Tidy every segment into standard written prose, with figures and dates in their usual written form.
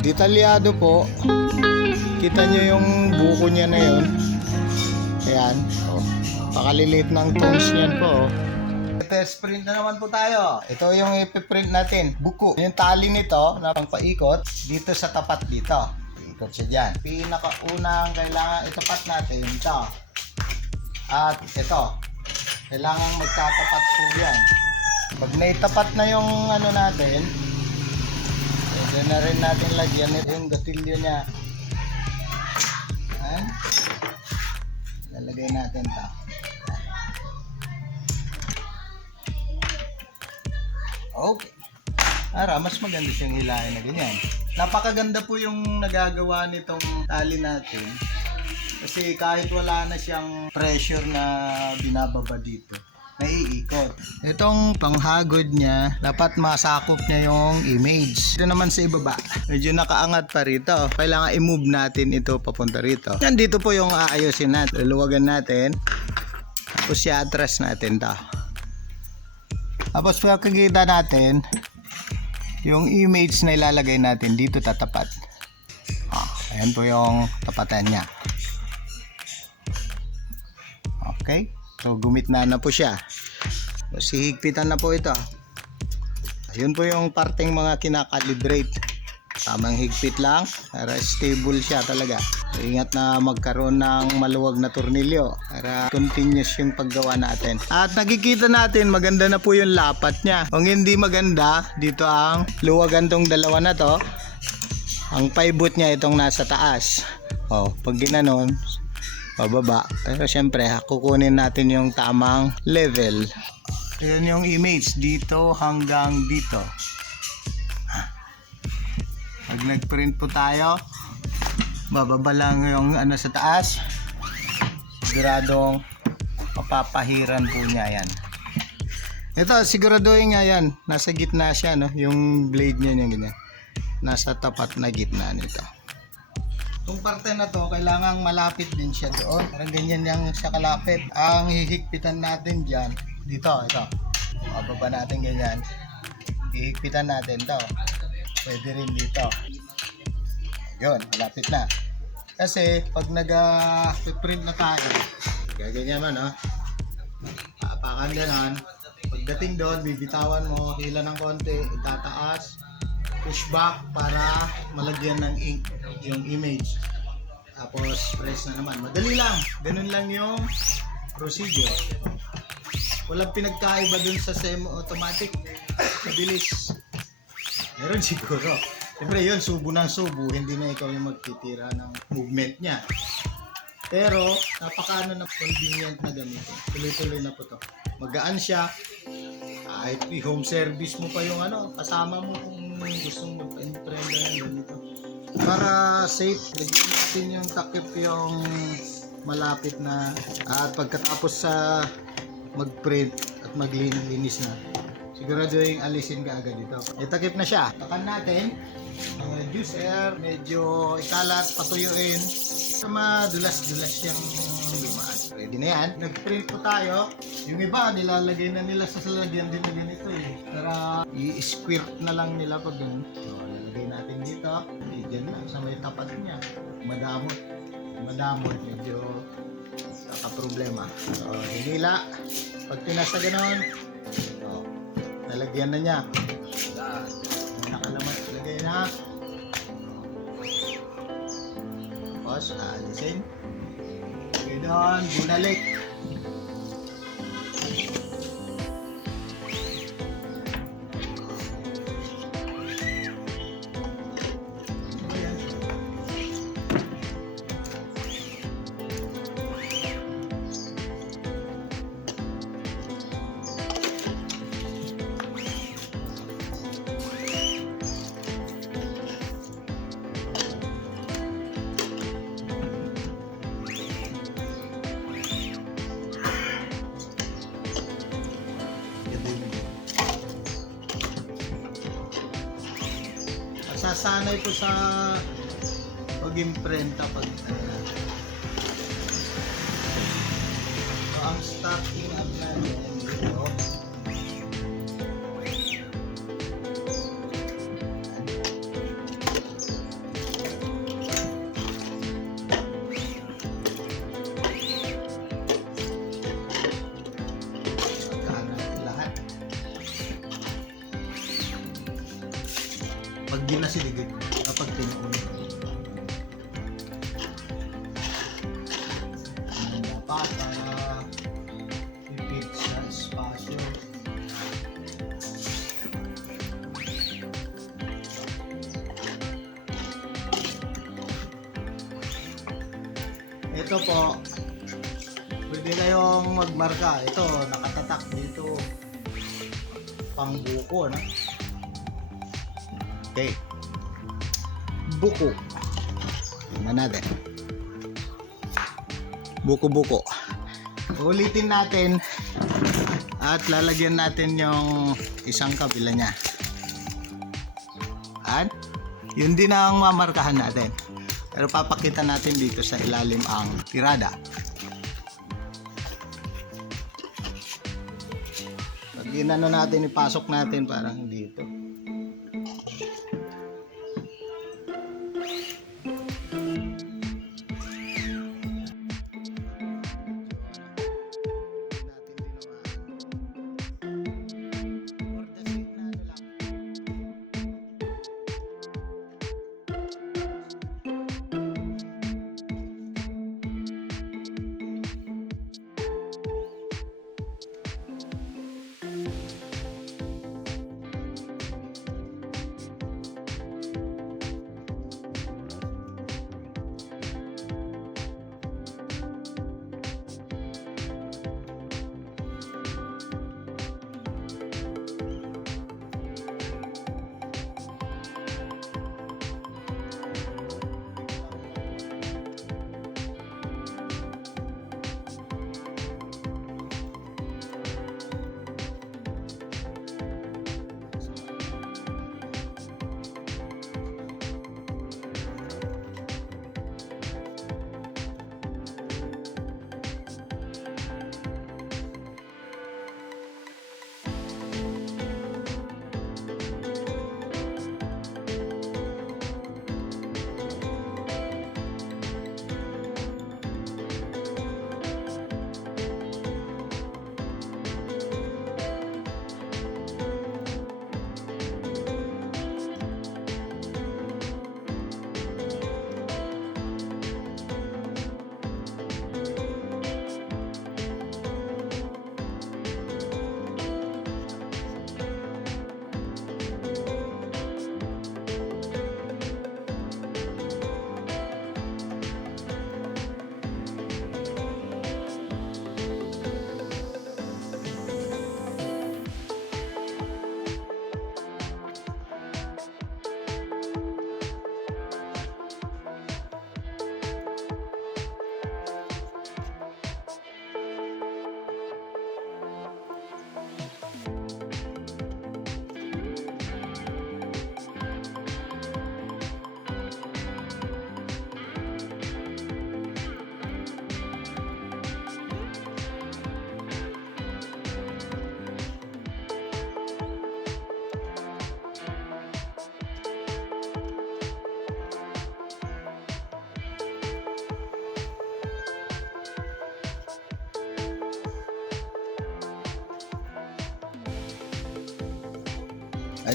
detalyado po. Kita nyo yung buko niya na yun. Ayan. Oh, pakaliliit ng tones niyan po. Test print na naman po tayo. Ito yung ipiprint natin. Buko. Yung tali nito na pangpaikot dito sa tapat dito. Ikot siya dyan. Pinakaunang kailangan itapat natin ito. At ito. Kailangan magtatapat po yan. Pag naitapat na yung ano natin, pwede na rin natin lagyan yung gatilyo niya. Ayan. Lalagay natin ito. Okay. Mas maganda siyang hilahin na ganyan. Napakaganda po yung nagagawa nitong tali natin. Kasi kahit wala na siyang pressure na binababa dito, naiikot. Itong panghagod niya, dapat masakop niya yung image. Ito naman sa ibaba, medyo nakaangat pa rito. Kailangan i-move natin ito papunta rito. Nandito po yung aayusin natin. Luluwagan natin. Tapos i-atras natin ito. Tapos pagkakita natin, yung image na ilalagay natin dito tatapat. Ayan po yung tapatan niya. Okay, so gumitna na po siya. So hihigpitan na po ito. Ayun po yung parteng mga kinakalibrate. Tamang higpit lang para stable siya talaga. Ingat na magkaroon ng maluwag na tornilyo para continuous yung paggawa natin. At nakikita natin maganda na po yung lapat niya. Kung hindi maganda, dito ang luwagan tong dalawa na to. Ang pivot niya itong nasa taas. Pag ginanon, pababa. Pero syempre, kukunin natin yung tamang level. Ayan yung image dito hanggang dito. Pag nag-print po tayo, bababa lang yung ano sa taas. Siguradong mapapahiran po niya yan. Ito, siguraduhin nga yan. Nasa gitna siya, no? Yung blade niya yung ganyan. Nasa tapat na gitna nito. Itong parte na to, kailangang malapit din siya doon. Parang ganyan yung siya kalapit. Ang hihigpitan natin dyan, dito, ito. Bababa natin ganyan. Hihigpitan natin to. Pwede rin dito. Yun, malapit na. Kasi pag nag-print na tayo, gaganyan man, papakan ganon. Pagdating doon, bibitawan mo, hila ng konti, itataas, push back para malagyan ng ink yung image. Tapos press na naman. Madali lang. Ganun lang yung procedure. Walang pinagkaiba dun sa semi-automatic. Mabilis. Meron siguro. Siyempre yun, subo ng subo. Hindi na ikaw yung magtitira ng movement niya. Pero, napakaano na convenient na gamitin. Tuloy-tuloy na po to. Magaan siya. Kahit home service mo pa yung kasama mo kung gustong mag-imprenda ng ganito. Para safe, lagyan natin yung takip yung malapit na at pagkatapos sa mag-print at maglinis na, siguraduhin alisin ka agad dito. Itakip na siya. Takan natin. Juicer, medyo ikalat, patuyuin. Madulas-dulas siyang lumaan. Ready na yan. Nag-print po tayo. Yung iba, nilalagay na nila sa salagyan din na ganito Para i-squirt na lang nila pag ganun. So, lalagay natin dito. Diyan lang, sa may tapat niya. Madamot. Medyo kaka-problema. So, hinila. Pag tinasa ganun, nalagyan na niya. Nakalamat lagay na. Tapos, alisin. Ganoon, binalik. Sasanay po sa pag-imprenta pag so, ang starting up natin dito. Pag ginasiligid, kapag tinuon. Dapat para ipit sa espasyo. Ito po, pwede kayong magmarka. Ito, nakatatak dito. Pang buko, no? Okay. Buko. Tingnan natin. Buko-buko. Ulitin natin at lalagyan natin yung isang kabila niya. At yun din ang mamarkahan natin. Pero papakita natin dito sa ilalim ang tirada. Pag ginano natin, ipasok natin parang dito.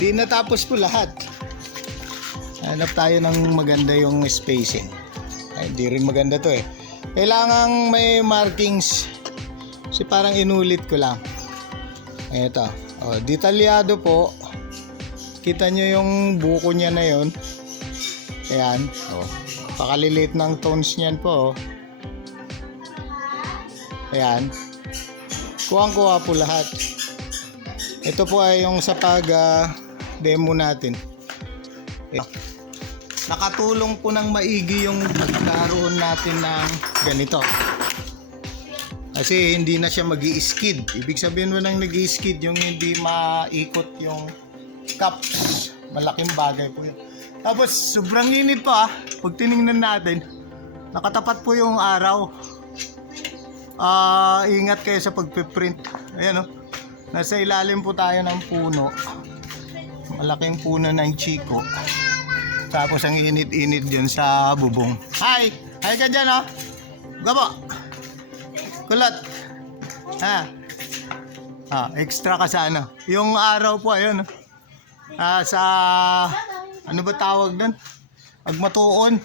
Di natapos po lahat. Hanap tayo ng maganda yung spacing. Ay, di rin maganda to eh. Kailangang may markings. Kasi parang inulit ko lang. Ito. O, detalyado po. Kita nyo yung buko niya na yon. Ayan. O, pakalilit ng tones niyan po. Ayan. Kuwang-kuha po lahat. Ito po ay yung sa pag-demo natin. Nakatulong po ng maigi yung pagkaroon natin ng ganito. Kasi hindi na siya mag-i-skid. Ibig sabihin mo nang nag-i-skid yung hindi maikot yung cups. Malaking bagay po yun. Tapos sobrang init po pag tinignan natin, nakatapat po yung araw. Ingat kayo sa pagpiprint. Ayan nasa ilalim po tayo ng puno. Malaking puno ng chiko. Tapos ang init-init dyan sa bubong. Hi! Hi ka dyan Gabo! Kulot! Extra ka sa Yung araw po ayun. Sa ano ba tawag doon? Agmatuon.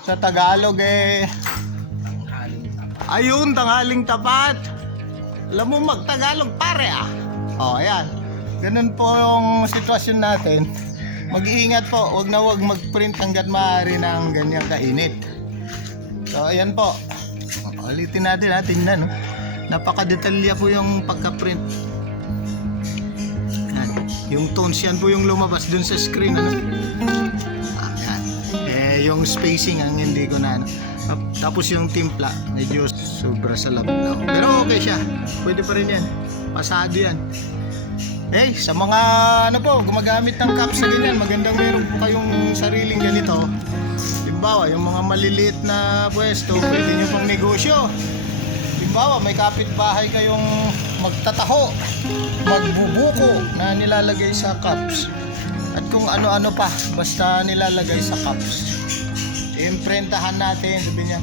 Sa Tagalog ayun, tanghaling tapat. Alam mo magtagalog pare ah. Ayan. Ganun po yung sitwasyon natin. Mag-iingat po, wag na wag mag-print hanggat maaari ng ganyang kainit. So ayan po. Ulitin natin ha, tingnan. Napaka-detalya po yung pagka-print. Yung tones yan po yung lumabas dun sa screen. Ayan. Yung spacing ang hindi ko na. Tapos yung timpla, medyo sobra sa labnaw. Pero okay siya. Pwede pa rin yan. Pasado yan. Sa mga gumagamit ng cups na ganyan, magandang meron po kayong sariling ganito. Halimbawa, yung mga maliliit na pwesto, pwede nyo pang negosyo. Halimbawa, may kapitbahay kayong magtataho, magbubuko na nilalagay sa cups. At kung ano-ano pa, basta nilalagay sa cups. Imprentahan natin, sabi niya,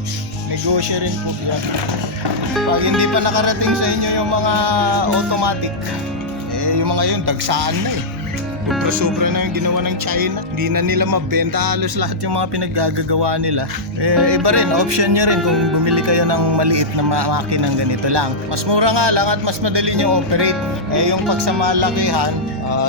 negosyo rin po yan. Pag hindi pa nakarating sa inyo yung mga automatic, yung mga yun, dagsaan na Sobra na yung ginawa ng China. Hindi na nila mabenta halos lahat yung mga pinaggagawa nila. Iba rin, option nyo rin kung bumili kayo ng maliit na makinang ganito lang. Mas mura nga lang at mas madali nyo operate. Yung pag sa malakihan,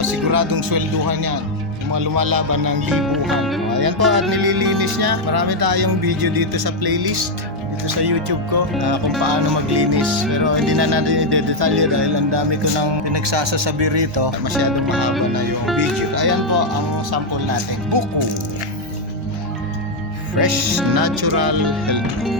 siguradong swelduhan niya. Yung mga lumalaban ng libuhan. Ayan po, at nililinis niya. Marami tayong video dito sa playlist. Dito sa YouTube ko kung paano maglinis, pero hindi na natin i-detalye dahil ang dami ko nang pinagsasasabi rito, masyadong mahaba na yung video. Ayan po ang sample natin, buko fresh natural healthy.